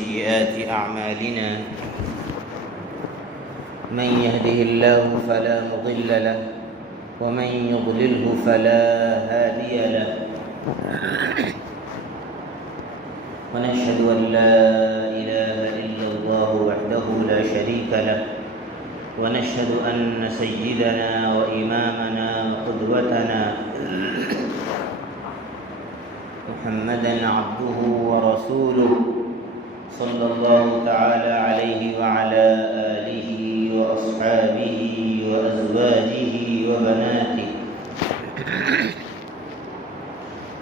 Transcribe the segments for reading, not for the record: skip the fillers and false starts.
سيئات أعمالنا من يهده الله فلا مضل له ومن يضلله فلا هادي له ونشهد أن لا إله إلا الله وحده لا شريك له ونشهد أن سيدنا وإمامنا وقدوتنا محمدًا عبده ورسوله صلى الله تعالى عليه وعلى آله وأصحابه وأزواجه وبناته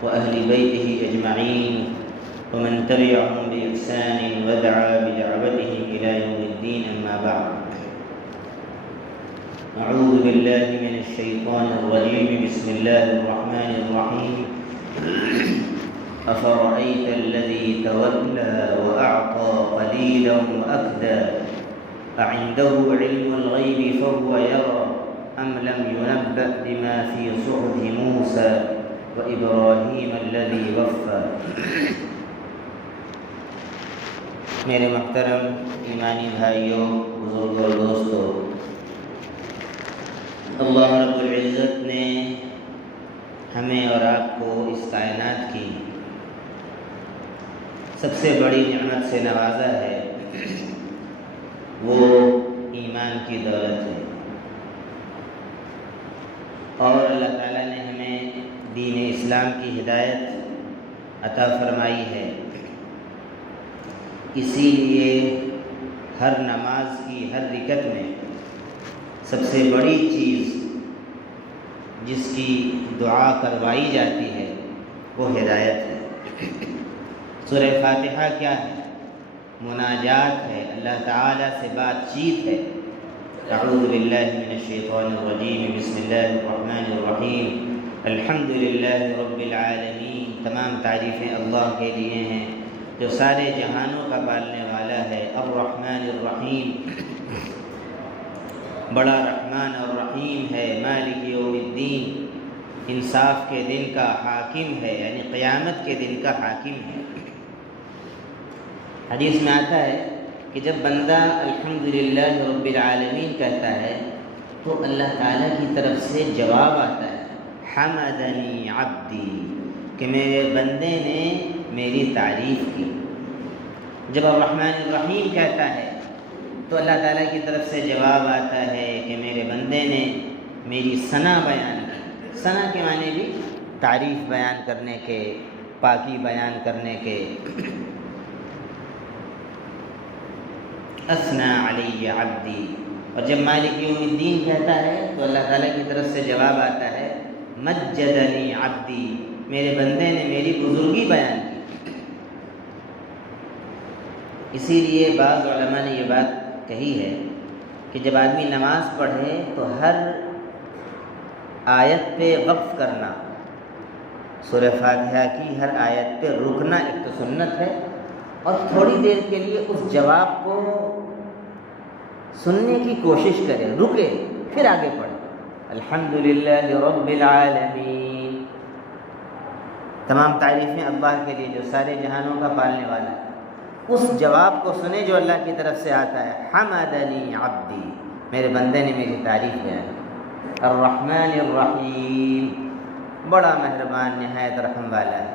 وأهل بيته أجمعين ومن تبعهم بإحسان ودعا بدعوتهم إلى يوم الدين. أما بعد، أعوذ بالله من الشيطان الرجيم. بسم الله الرحمن الرحيم. أفرأيت الذي تولى وأعطى قليلا وأكدى أعنده علم الغيب فهو يرى أم لم ينبأ بما في صحف موسى وإبراهيم الذي وفى. میرے محترم ایمانی بھائیوں، بزرگوں اور دوستوں، اللہ رب العزت نے ہمیں اور آپ کو اس کائنات کی سب سے بڑی نعمت سے نوازا ہے، وہ ایمان کی دولت ہے. اور اللہ تعالیٰ نے ہمیں دین اسلام کی ہدایت عطا فرمائی ہے. اسی لیے ہر نماز کی ہر رکعت میں سب سے بڑی چیز جس کی دعا کروائی جاتی ہے وہ ہدایت ہے. سورہ فاتحہ کیا ہے؟ مناجات ہے، اللہ تعالیٰ سے بات چیت ہے. اعوذ باللہ من الشیطان الرجیم. بسم اللہ الرحمن الرحیم. الحمد للہ رب العالمین. تمام تعریفیں اللہ کے لیے ہیں جو سارے جہانوں کا پالنے والا ہے. الرحمن الرحیم، بڑا رحمان اور رحیم ہے. مالک یوم الدین، انصاف کے دن کا حاکم ہے، یعنی قیامت کے دن کا حاکم ہے. حدیث میں آتا ہے کہ جب بندہ الحمدللہ رب العالمین کہتا ہے تو اللہ تعالیٰ کی طرف سے جواب آتا ہے، حمدنی عبدی، کہ میرے بندے نے میری تعریف کی. جب الرحمن الرحیم کہتا ہے تو اللہ تعالیٰ کی طرف سے جواب آتا ہے کہ میرے بندے نے میری ثنا بیان کی. ثنا کے معنی بھی تعریف بیان کرنے کے، پاکی بیان کرنے کے. اثنا علی عبدی. اور جب مالک یوم الدین کہتا ہے تو اللہ تعالیٰ کی طرف سے جواب آتا ہے، مجدنی عبدی، میرے بندے نے میری بزرگی بیان کی. اسی لیے بعض علماء نے یہ بات کہی ہے کہ جب آدمی نماز پڑھے تو ہر آیت پہ وقف کرنا، سورہ فاتحہ کی ہر آیت پہ رکنا ایک تو سنت ہے، اور تھوڑی دیر کے لیے اس جواب کو سننے کی کوشش کرے، رکے، پھر آگے پڑھے. الحمدللہ رب العالمین. تمام تعریفیں اللہ کے لیے جو سارے جہانوں کا پالنے والا ہے. اس جواب کو سنے جو اللہ کی طرف سے آتا ہے، حمدنی عبدی، میرے بندے نے میری تعریف بیان کی. الرحمن الرحیم، بڑا مہربان نہایت رحم والا ہے.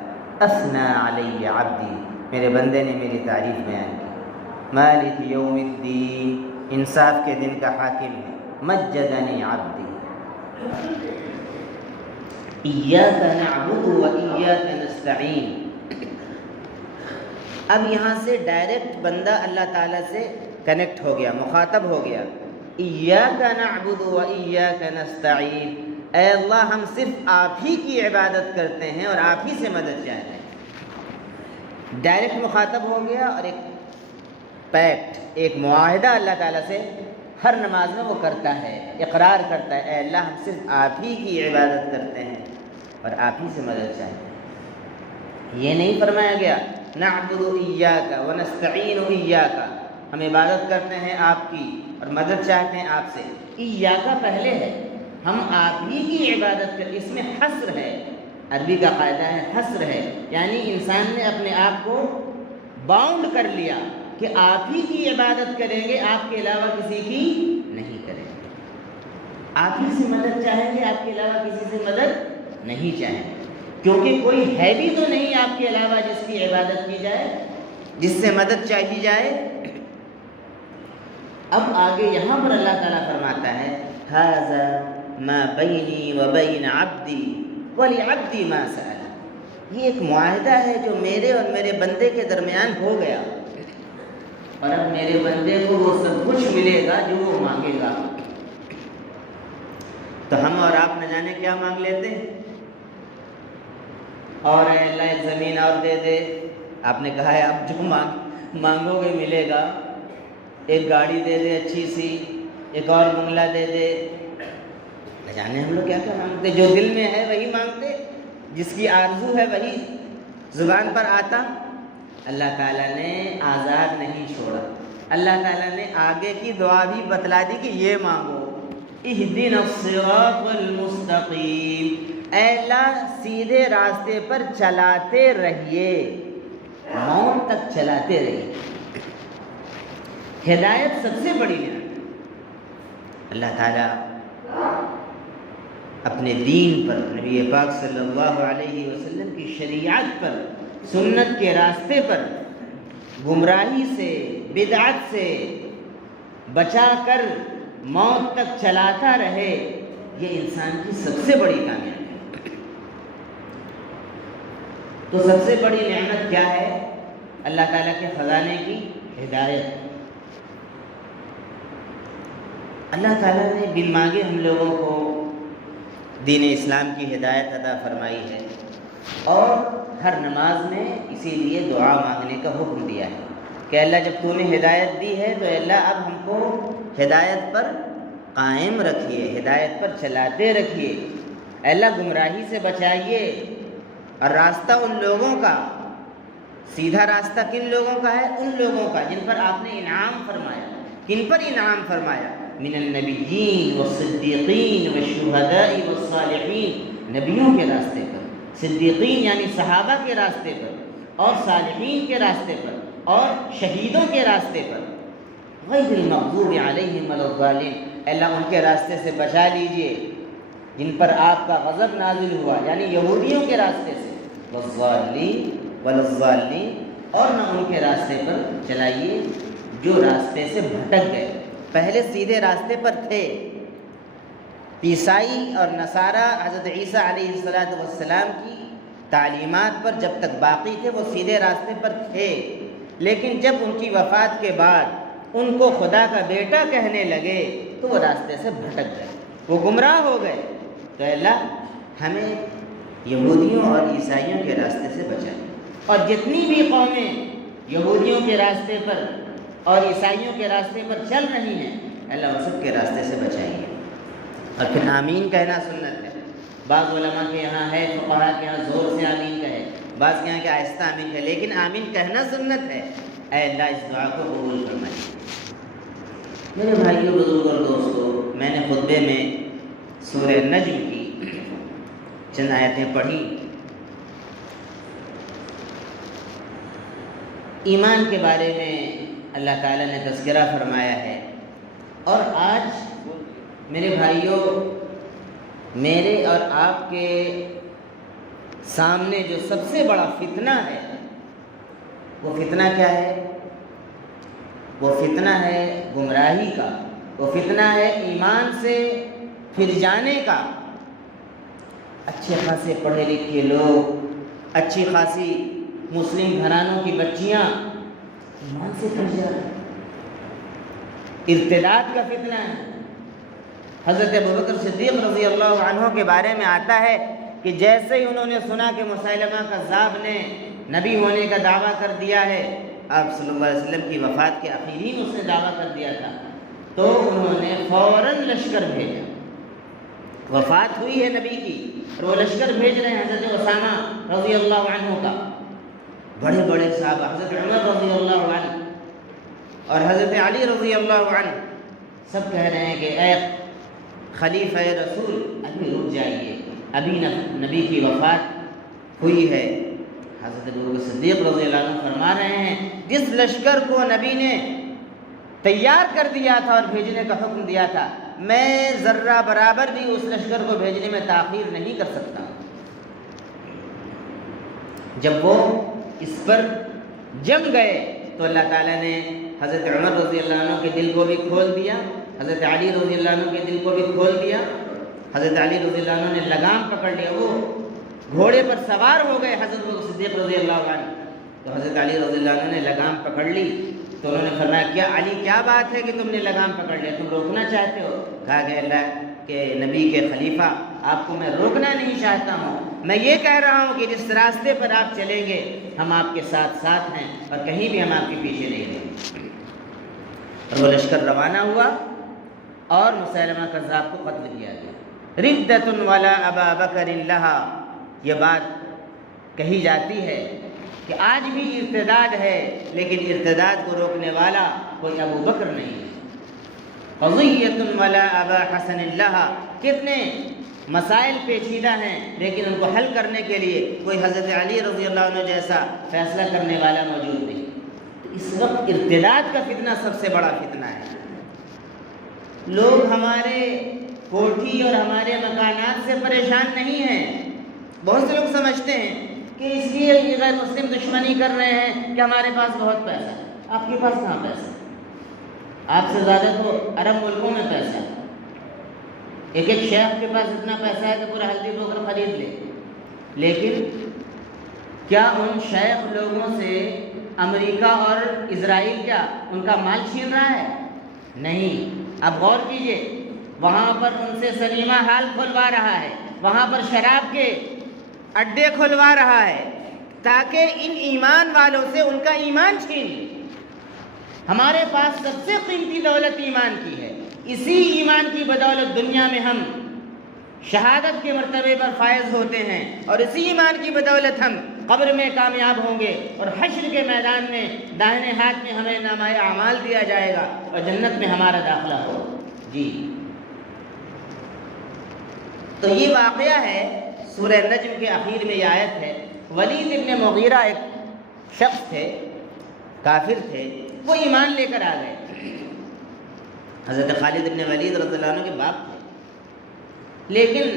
اثنا علی عبدی، میرے بندے نے میری تعریف بیان کی. مالک یوم الدین، انصاف کے دن کا حاکم ہے. مجدنی عبدی. ایاک نعبد و ایاک نستعین. اب یہاں سے ڈائریکٹ بندہ اللہ تعالیٰ سے کنیکٹ ہو گیا، مخاطب ہو گیا. ایاک نعبد و ایاک نستعین، اے اللہ ہم صرف آپ ہی کی عبادت کرتے ہیں اور آپ ہی سے مدد چاہتے ہیں. ڈائریکٹ مخاطب ہو گیا، اور ایک پیکٹ، ایک معاہدہ اللہ تعالیٰ سے ہر نماز میں وہ کرتا ہے، اقرار کرتا ہے، اے اللہ ہم صرف آپ ہی کی عبادت کرتے ہیں اور آپ ہی سے مدد چاہتے ہیں. یہ نہیں فرمایا گیا نعبد ایاک ونستعین ایاک، ہم عبادت کرتے ہیں آپ کی اور مدد چاہتے ہیں آپ سے. ایاک پہلے ہے، ہم آپ ہی کی عبادت کرتے، اس میں حصر ہے. عربی کا قاعدہ ہے حصر ہے، یعنی انسان نے اپنے آپ کو باؤنڈ کر لیا کہ آپ ہی کی عبادت کریں گے، آپ کے علاوہ کسی کی نہیں کریں گے، آپ ہی سے مدد چاہیں گے، آپ کے علاوہ کسی سے مدد نہیں چاہیں گے، کیونکہ کوئی ہے بھی تو نہیں آپ کے علاوہ جس کی عبادت کی جائے، جس سے مدد چاہی جائے۔ اب آگے یہاں پر اللہ تعالیٰ فرماتا ہے ھذا ما بینی و بین عبدی ولعبدی ما سأل، یہ ایک معاہدہ ہے جو میرے اور میرے بندے کے درمیان ہو گیا، اور اب میرے بندے کو وہ سب کچھ ملے گا جو وہ مانگے گا۔ تو ہم اور آپ نہ جانے کیا مانگ لیتے ہیں، اور اے اللہ ایک زمین اور دے دے، آپ نے کہا ہے اب جو مانگو گے ملے گا، ایک گاڑی دے دے اچھی سی، ایک اور بنگلہ دے دے، نہ جانے ہم لوگ کیا کیا مانگتے، جو دل میں ہے وہی مانگتے، جس کی آرزو ہے وہی زبان پر آتا۔ اللہ تعالیٰ نے آزاد نہیں چھوڑا، اللہ تعالیٰ نے آگے کی دعا بھی بتلا دی کہ یہ مانگو، اہدنا الصراط المستقیم، اے اللہ سیدھے راستے پر چلاتے رہیے، موت تک چلاتے رہیے۔ ہدایت سب سے بڑی نعمت، اللہ تعالیٰ اپنے دین پر، نبی پاک صلی اللہ علیہ وسلم کی شریعت پر، سنت کے راستے پر گمراہی سے، بدعت سے بچا کر موت تک چلاتا رہے، یہ انسان کی سب سے بڑی کامیابی ہے۔ تو سب سے بڑی نعمت کیا ہے؟ اللہ تعالیٰ کے خزانے کی ہدایت۔ اللہ تعالیٰ نے بن مانگے ہم لوگوں کو دین اسلام کی ہدایت عطا فرمائی ہے، اور ہر نماز میں اسی لیے دعا مانگنے کا حکم دیا ہے کہ اللہ جب تو نے ہدایت دی ہے تو اللہ اب ہم کو ہدایت پر قائم رکھیے، ہدایت پر چلاتے رکھیے، اللہ گمراہی سے بچائیے، اور راستہ ان لوگوں کا، سیدھا راستہ کن لوگوں کا ہے؟ ان لوگوں کا جن پر آپ نے انعام فرمایا۔ کن پر انعام فرمایا؟ من النبیین والصدیقین والشہداء والصالحین، نبیوں کے راستے پر، صدیقین یعنی صحابہ کے راستے پر، اور صالحین کے راستے پر، اور شہیدوں کے راستے پر، غیر المغضوب علیہم ولا الضالین، اللہ ان کے راستے سے بچا لیجئے جن پر آپ کا غضب نازل ہوا، یعنی یہودیوں کے راستے سے، والضالین ولا الضالین، اور نہ ان کے راستے پر چلائیے جو راستے سے بھٹک گئے، پہلے سیدھے راستے پر تھے۔ عیسائی اور نصارہ حضرت عیسیٰ علیہ السلام کی تعلیمات پر جب تک باقی تھے وہ سیدھے راستے پر تھے، لیکن جب ان کی وفات کے بعد ان کو خدا کا بیٹا کہنے لگے تو وہ راستے سے بھٹک گئے، وہ گمراہ ہو گئے۔ تو اللہ ہمیں یہودیوں اور عیسائیوں کے راستے سے بچائے، اور جتنی بھی قومیں یہودیوں کے راستے پر اور عیسائیوں کے راستے پر چل رہی ہیں، اللہ ان سب کے راستے سے بچائیے۔ اور پھر آمین کہنا سنت ہے، بعض علماء کے یہاں ہے، فقہاء کے یہاں زور سے آمین کہے، بعض کے یہاں کہ آہستہ آمین کہے، لیکن آمین کہنا سنت ہے۔ اے اللہ اس دعا کو قبول فرمائے۔ میرے بھائیوں، بزرگوں اور دوستو، میں نے خطبے میں سورہ نجم کی چند آیتیں پڑھی، ایمان کے بارے میں اللہ تعالیٰ نے تذکرہ فرمایا ہے، اور آج میرے بھائیوں، میرے اور آپ کے سامنے جو سب سے بڑا فتنہ ہے، وہ فتنہ کیا ہے؟ وہ فتنہ ہے گمراہی کا، وہ فتنہ ہے ایمان سے پھر جانے کا۔ اچھے خاصے پڑھے لکھے لوگ، اچھی خاصی مسلم گھرانوں کی بچیاں ایمان سے پھر جا رہے، ارتداد کا فتنہ ہے۔ حضرت ابوبکر صدیق رضی اللہ عنہ کے بارے میں آتا ہے کہ جیسے ہی انہوں نے سنا کہ مسیلمہ کذاب نے نبی ہونے کا دعویٰ کر دیا ہے، آپ صلی اللہ علیہ وسلم کی وفات کے آخرین اس نے دعویٰ کر دیا تھا، تو انہوں نے فوراً لشکر بھیجا۔ وفات ہوئی ہے نبی کی اور وہ لشکر بھیج رہے ہیں حضرت اسامہ رضی اللہ عنہ کا، بڑے بڑے صحابہ، حضرت عمر رضی اللہ عنہ اور حضرت علی رضی اللہ عنہ، سب کہہ رہے ہیں کہ اے خلیفہ رسول ابھی رک جائیے، ابھی نبی کی وفات ہوئی ہے۔ حضرت ابوبکر صدیق رضی اللہ عنہ فرما رہے ہیں جس لشکر کو نبی نے تیار کر دیا تھا اور بھیجنے کا حکم دیا تھا، میں ذرہ برابر بھی اس لشکر کو بھیجنے میں تاخیر نہیں کر سکتا۔ جب وہ اس پر جم گئے تو اللہ تعالیٰ نے حضرت عمر رضی اللہ عنہ کے دل کو بھی کھول دیا، حضرت علی رضی اللہ عنہ کے دل کو بھی کھول دیا۔ حضرت علی رضی اللہ عنہ نے لگام پکڑ لیا، وہ گھوڑے پر سوار ہو گئے حضرت صدیق رضی اللہ عنہ، تو حضرت علی رضی اللہ عنہ نے لگام پکڑ لی تو انہوں نے فرمایا کیا علی کیا بات ہے کہ تم نے لگام پکڑ لیا، تم روکنا چاہتے ہو؟ کہا کہ اللہ کے نبی کے خلیفہ آپ کو میں روکنا نہیں چاہتا ہوں، میں یہ کہہ رہا ہوں کہ جس راستے پر آپ چلیں گے ہم آپ کے ساتھ ساتھ ہیں اور کہیں بھی ہم آپ کے پیچھے نہیں رہیں گے۔ اور وہ لشکر روانہ ہوا اور مسیلمہ کذاب کو قتل کیا گیا۔ ردۃ ولا ابا بکر لہا، یہ بات کہی جاتی ہے کہ آج بھی ارتداد ہے لیکن ارتداد کو روکنے والا کوئی ابو بکر نہیں ہے۔ قضیۃ ولا ابا حسن لہا، کتنے مسائل پیچیدہ ہیں لیکن ان کو حل کرنے کے لیے کوئی حضرت علی رضی اللہ عنہ جیسا فیصلہ کرنے والا موجود نہیں۔ اس وقت ارتداد کا فتنہ سب سے بڑا فتنہ ہے۔ لوگ ہمارے کوٹھی اور ہمارے مکانات سے پریشان نہیں ہیں۔ بہت سے لوگ سمجھتے ہیں کہ اس لیے یہ غیر مسلم دشمنی کر رہے ہیں کہ ہمارے پاس بہت پیسہ ہے۔ آپ کے پاس کہاں پیسہ ہے؟ آپ سے زیادہ تو عرب ملکوں میں پیسہ ہے۔ ایک ایک شیخ کے پاس اتنا پیسہ ہے کہ پورا ہلدی بوکر خرید لے، لیکن کیا ان شیخ لوگوں سے امریکہ اور اسرائیل کیا ان کا مال چھین رہا ہے؟ نہیں۔ اب غور کیجئے، وہاں پر ان سے سنیما ہال کھلوا رہا ہے، وہاں پر شراب کے اڈے کھلوا رہا ہے تاکہ ان ایمان والوں سے ان کا ایمان چھین لے۔ ہمارے پاس سب سے قیمتی دولت ایمان کی ہے، اسی ایمان کی بدولت دنیا میں ہم شہادت کے مرتبے پر فائز ہوتے ہیں اور اسی ایمان کی بدولت ہم قبر میں کامیاب ہوں گے اور حشر کے میدان میں دائیں ہاتھ میں ہمیں نامہ اعمال دیا جائے گا اور جنت میں ہمارا داخلہ ہو۔ جی، تو یہ واقعہ ہے سورہ نجم کے اخیر میں یہ آیت ہے۔ ولید ابن مغیرہ ایک شخص تھے، کافر تھے، وہ ایمان لے کر آ گئے۔ حضرت خالد ابن ولید رضی اللہ عنہ کے باپ تھے، لیکن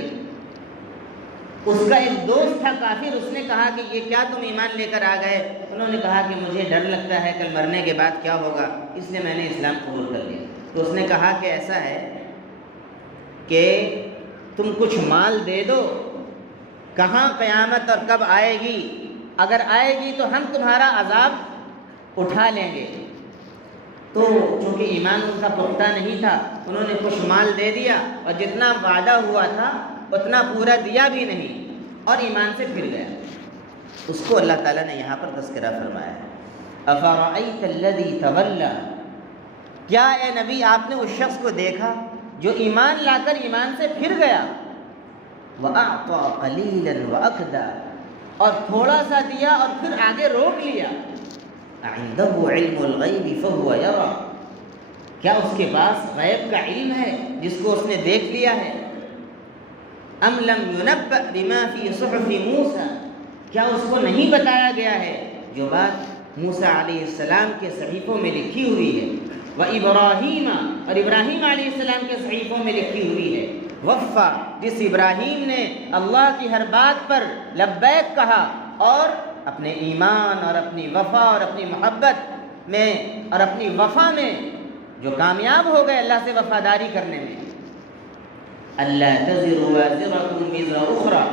اس کا ایک دوست تھا کافر، اس نے کہا کہ یہ کیا تم ایمان لے کر آ گئے؟ انہوں نے کہا کہ مجھے ڈر لگتا ہے کل مرنے کے بعد کیا ہوگا، اس لیے میں نے اسلام قبول کر لیا۔ تو اس نے کہا کہ ایسا ہے کہ تم کچھ مال دے دو، کہاں قیامت اور کب آئے گی، اگر آئے گی تو ہم تمہارا عذاب اٹھا لیں گے۔ تو چونکہ ایمان ان کا پختہ نہیں تھا، انہوں نے کچھ مال دے دیا اور جتنا وعدہ ہوا تھا اتنا پورا دیا بھی نہیں اور ایمان سے پھر گیا۔ اس کو اللہ تعالیٰ نے یہاں پر تذکرہ فرمایا ہے، افرأیت الذی تولی، کیا اے نبی آپ نے اس شخص کو دیکھا جو ایمان لا کر ایمان سے پھر گیا، وَأَعْطَى قَلِيلًا وَأَكْدَى، اور تھوڑا سا دیا اور پھر آگے روک لیا، عِندَهُ عِلْمُ الْغَيْبِ فَهُوَ يَرَى، کیا اس کے پاس غیب کا علم ہے جس کو اس نے دیکھ لیا ہے، أَمْ لَمْ يُنَبَّأْ بِمَا فِي صُحُفِ مُوسَى، کیا اس کو نہیں بتایا گیا ہے جو بات موسیٰ علیہ السلام کے صحیفوں میں لکھی ہوئی ہے، وَإِبْرَاهِيمَ، اور ابراہیم علیہ السلام کے صحیفوں میں لکھی ہوئی ہے، وفا، جس ابراہیم نے اللہ کی ہر بات پر لبیک کہا اور اپنے ایمان اور اپنی وفا اور اپنی محبت میں اور اپنی وفا میں جو کامیاب ہو گئے اللہ سے وفاداری کرنے میں۔ اللہ تزر وازرۃ وزر اخری،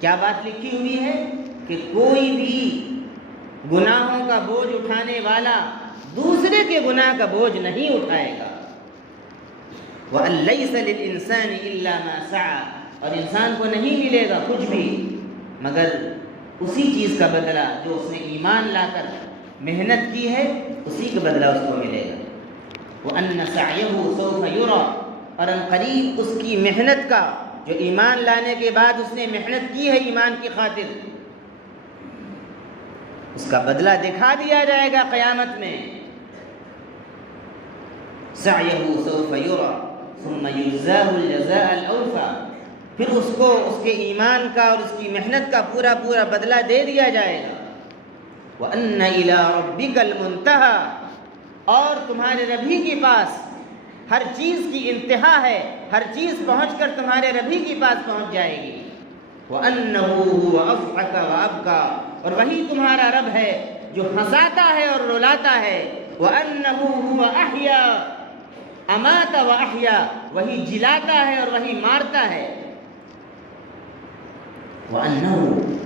کیا بات لکھی ہوئی ہے کہ کوئی بھی گناہوں کا بوجھ اٹھانے والا دوسرے کے گناہ کا بوجھ نہیں اٹھائے گا۔ وَأَن لَيْسَ لِلْإِنسَانِ إِلَّا مَا سَعَى، اور انسان کو نہیں ملے گا کچھ بھی مگر اسی چیز کا بدلہ جو اس نے ایمان لا کر محنت کی ہے، اسی کا بدلہ اس کو ملے گا۔ وَأَنَّ سَعْيَهُ سَوْفَ يُرَى، اور ان قریب اس کی محنت کا، جو ایمان لانے کے بعد اس نے محنت کی ہے ایمان کی خاطر، اس کا بدلہ دکھا دیا جائے گا قیامت میں۔ سَعْيَهُ سَوْفَ يُرَى ثُمَّ يُجْزَاهُ الْجَزَاءَ الْأَوْفَى، پھر اس کو اس کے ایمان کا اور اس کی محنت کا پورا پورا بدلہ دے دیا جائے گا۔ وَأَنَّ إِلَىٰ رَبِّكَ الْمُنتَهَىٰ، اور تمہارے ربی کے پاس ہر چیز کی انتہا ہے، ہر چیز پہنچ کر تمہارے ربی کے پاس پہنچ جائے گی۔ وَأَنَّهُ هُوَ أَضْحَكَ وَأَبْكَىٰ، اور وہی تمہارا رب ہے جو ہنساتا ہے اور رلاتا ہے۔ وَأَنَّهُ هُوَ أَحْيَا أَمَاتَ وَأَحْيَا، وہی جلاتا ہے اور وہی مارتا ہے۔ وَأَنَّهُ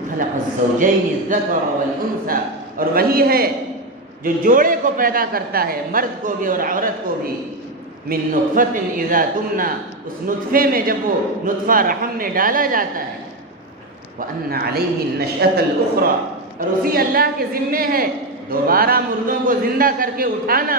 خَلَقَ الزَّوْجَيْنِ الذَّكَرَ وَالْأُنثَىٰ، اور وہی ہے جو جوڑے کو پیدا کرتا ہے، مرد کو بھی اور عورت کو بھی۔ مِن نُطْفَةٍ إِذَا تُمْنَىٰ، اس نطفے میں جب وہ نطفہ رحم میں ڈالا جاتا ہے۔ وَأَنَّ عَلَيْهِ النَّشْأَةَ الْأُخْرَىٰ، اور اسی اللہ کے ذمے ہے دوبارہ مردوں کو زندہ کر کے اٹھانا۔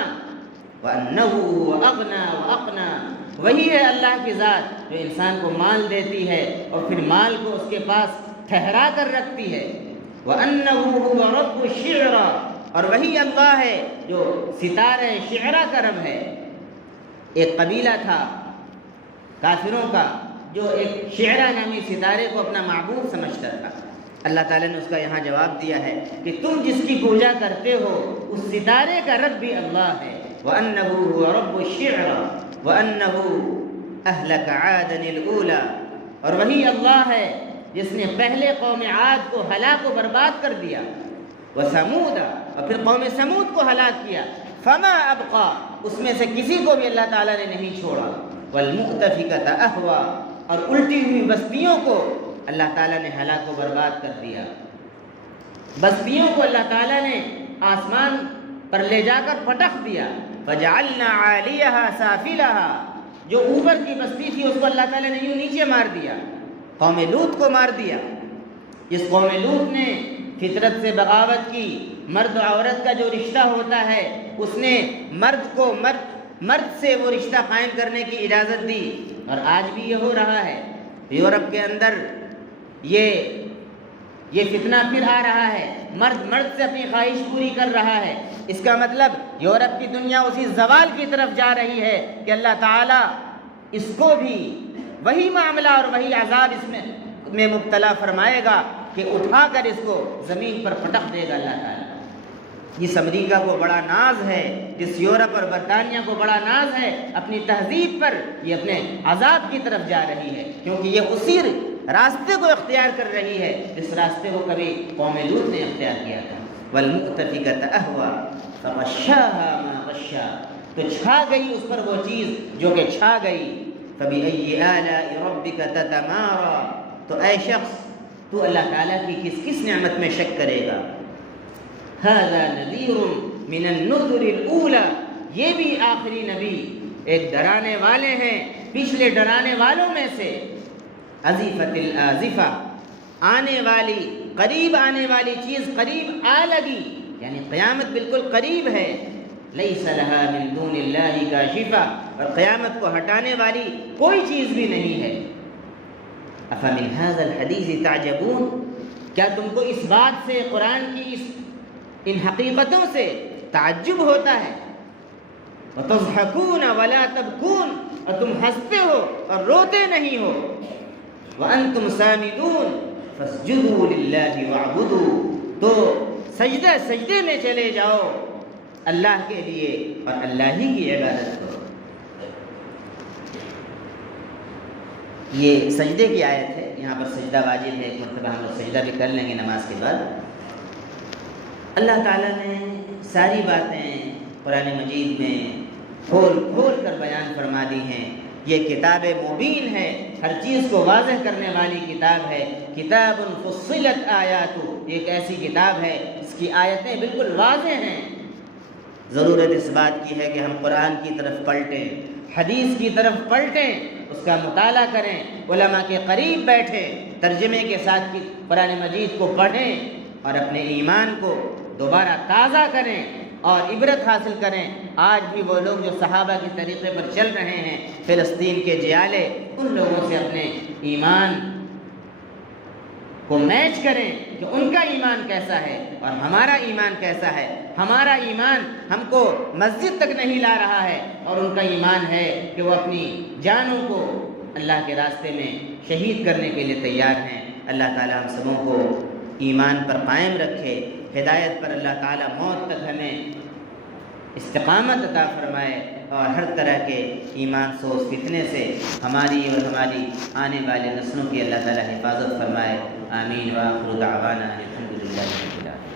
وَأَنَّهُ هُوَ أَغْنَىٰ وَأَقْنَىٰ، وہی ہے اللہ کی ذات جو انسان کو مال دیتی ہے اور پھر مال کو اس کے پاس ٹھہرا کر رکھتی ہے۔ وَأَنَّهُ هُوَ رَبُّ الشِّعْرَىٰ، اور وہی اللہ ہے جو ستارہ شعرا کا رب ہے۔ ایک قبیلہ تھا کافروں کا جو ایک شعرا نامی ستارے کو اپنا معبود سمجھتا تھا۔ اللہ تعالیٰ نے اس کا یہاں جواب دیا ہے کہ تم جس کی پوجا کرتے ہو اس ستارے کا رب بھی اللہ ہے۔ وَأَنَّهُ هُوَ رَبُّ الشِّعْرَىٰ وَأَنَّهُ أَهْلَكَ عَادًا الْأُولَىٰ، اور وہی اللہ ہے جس نے پہلے قوم عاد کو ہلاک و برباد کر دیا۔ وَثَمُودَ، اور پھر قوم سمود کو ہلاک کیا۔ فَمَا أَبْقَىٰ، اس میں سے کسی کو بھی اللہ تعالیٰ نے نہیں چھوڑا۔ وَالْمُؤْتَفِكَةَ أَهْوَىٰ، اور الٹی ہوئی بستیوں کو اللہ تعالیٰ نے ہلاک و برباد کر دیا۔ بستیوں کو اللہ تعالیٰ نے آسمان پر لے جا کر پٹخ دیا۔ فَجَعَلْنَا عَالِيَهَا سَافِلَهَا، جو اوپر کی بستی تھی اس کو اللہ تعالیٰ نے یوں نیچے مار دیا۔ قوم لوط کو مار دیا۔ جس قوم لوط نے فطرت سے بغاوت کی، مرد و عورت کا جو رشتہ ہوتا ہے اس نے مرد کو مرد سے وہ رشتہ قائم کرنے کی اجازت دی، اور آج بھی یہ ہو رہا ہے۔ یورپ کے اندر یہ فتنہ پھر آ رہا ہے، مرد سے اپنی خواہش پوری کر رہا ہے۔ اس کا مطلب یورپ کی دنیا اسی زوال کی طرف جا رہی ہے کہ اللہ تعالیٰ اس کو بھی وہی معاملہ اور وہی عذاب اس میں مبتلا فرمائے گا کہ اٹھا کر اس کو زمین پر پٹخ دے گا اللہ تعالیٰ۔ جس امریکہ کو بڑا ناز ہے، جس یورپ اور برطانیہ کو بڑا ناز ہے اپنی تہذیب پر، یہ اپنے عذاب کی طرف جا رہی ہے، کیونکہ یہ اسی راستے کو اختیار کر رہی ہے جس راستے کو کبھی قوم لوط نے اختیار کیا تھا۔ وَالْمُؤْتَفِكَةَ أَهْوَىٰ فَغَشَّاهَا مَا غَشَّىٰ، تو چھا گئی اس پر وہ چیز جو کہ چھا گئی۔ فَبِأَيِّ آلَاءِ رَبِّكَ تَتَمَارَىٰ، تو اے شخص تو اللہ تعالیٰ کی کس نعمت میں شک کرے گا۔ هَذَا نَذِيرٌ مِّنَ النُّذُرِ الْأُولَىٰ، یہ بھی آخری نبی ایک ڈرانے والے ہیں پچھلے ڈرانے والوں میں سے۔ أَزِفَتِ الْآزِفَةُ، آنے والی قریب آنے والی چیز قریب آ لگی، یعنی قیامت بالکل قریب ہے۔ لَيْسَ لَهَا مِن دُونِ اللَّهِ كَاشِفَةٌ، اور قیامت کو ہٹانے والی کوئی چیز بھی نہیں ہے۔ أَفَمِنْ هَذَا الْحَدِيثِ تَعْجَبُونَ، کیا تم کو اس بات سے، قرآن کی ان حقیقتوں سے تعجب ہوتا ہے؟ وَتَضْحَكُونَ وَلَا تَبْكُونَ، اور تم ہنستے ہو اور روتے نہیں ہو۔ وَأَنْتُمْ سَامِدُونَ فَاسْجُدُوا لِلَّهِ وَاعْبُدُوا، تو سجدے میں چلے جاؤ اللہ کے لیے اور اللہ ہی کی عبادت کرو۔ یہ سجدے کی آیت ہے، یہاں پر سجدہ واجب ہے، ایک مرتبہ ہم لوگ سجدہ بھی کر لیں گے نماز کے بعد۔ اللہ تعالیٰ نے ساری باتیں قرآن مجید میں کھول کر بیان فرما دی ہیں۔ یہ کتاب مبین ہے، ہر چیز کو واضح کرنے والی کتاب ہے۔ کتاب فصلت آیات، ایک ایسی کتاب ہے اس کی آیتیں بالکل واضح ہیں۔ ضرورت اس بات کی ہے کہ ہم قرآن کی طرف پلٹیں، حدیث کی طرف پلٹیں، اس کا مطالعہ کریں، علماء کے قریب بیٹھیں، ترجمے کے ساتھ قرآن مجید کو پڑھیں اور اپنے ایمان کو دوبارہ تازہ کریں اور عبرت حاصل کریں۔ آج بھی وہ لوگ جو صحابہ کے طریقے پر چل رہے ہیں، فلسطین کے جیالے، ان لوگوں سے اپنے ایمان کو میچ کریں کہ ان کا ایمان کیسا ہے اور ہمارا ایمان کیسا ہے۔ ہمارا ایمان ہم کو مسجد تک نہیں لا رہا ہے، اور ان کا ایمان ہے کہ وہ اپنی جانوں کو اللہ کے راستے میں شہید کرنے کے لیے تیار ہیں۔ اللہ تعالی ہم سبوں کو ایمان پر قائم رکھے، ہدایت پر اللہ تعالی موت تک ہمیں استقامت عطا فرمائے، اور ہر طرح کے ایمان سوز فتنے سے ہماری اور ہماری آنے والے نسلوں کی اللہ تعالی حفاظت فرمائے۔ آمین وآخر دعوانا الحمدللہ۔